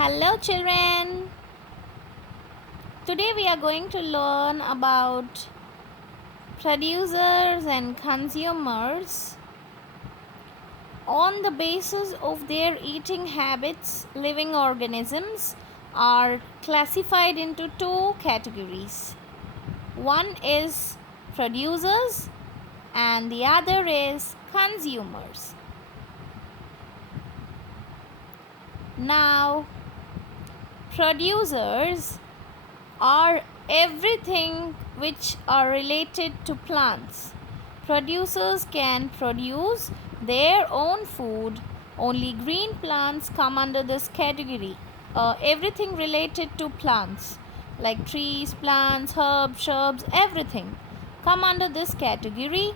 Hello, children. Today we are going to learn about producers and consumers. On the basis of their eating habits, living organisms are classified into two categories. One is producers and the other is consumers. Now, producers are everything which are related to plants. Producers can produce their own food. Only green plants come under this category. Everything related to plants like trees, plants, herbs, shrubs, everything come under this category.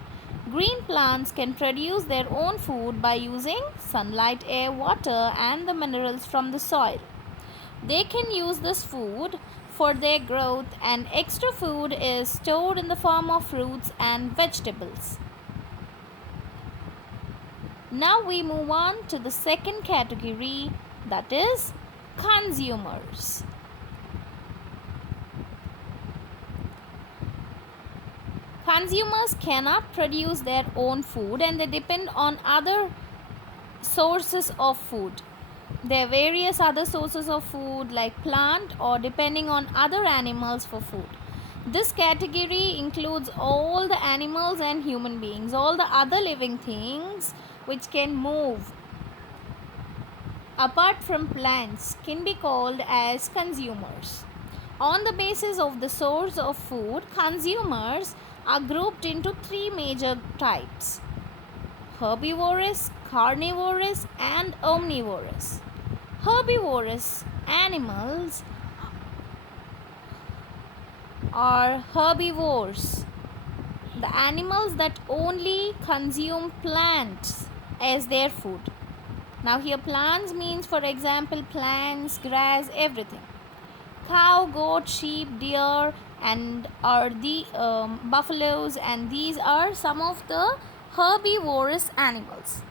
Green plants can produce their own food by using sunlight, air, water and the minerals from the soil. They can use this food for their growth, and extra food is stored in the form of fruits and vegetables. Now we move on to the second category, that is consumers. Consumers cannot produce their own food and they depend on other sources of food. There are various other sources of food like plant or depending on other animals for food. This category includes all the animals and human beings, all the other living things which can move apart from plants can be called as consumers. On the basis of the source of food, consumers are grouped into three major types: herbivorous, carnivorous and omnivorous. Herbivorous animals are herbivores, the animals that only consume plants as their food. Now here plants means, for example, plants, grass, everything. Cow, goat, sheep, deer and are the buffaloes, and these are some of the herbivorous animals.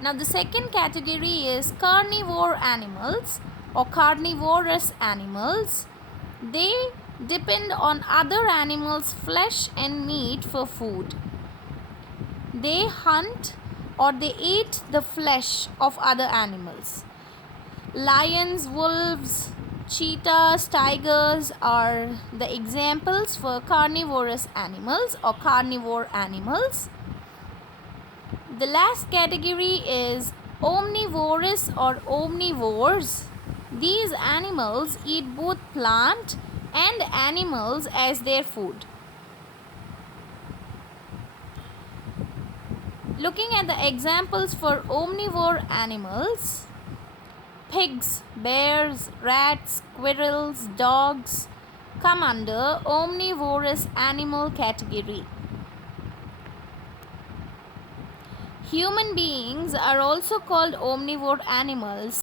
Now the second category is carnivore animals or carnivorous animals. They depend on other animals' flesh and meat for food. They hunt or they eat the flesh of other animals. Lions, wolves, cheetahs, tigers are the examples for carnivorous animals or carnivore animals. The last category is omnivorous or omnivores. These animals eat both plant and animals as their food. Looking at the examples for omnivore animals, pigs, bears, rats, squirrels, dogs come under omnivorous animal category. Human beings are also called omnivore animals.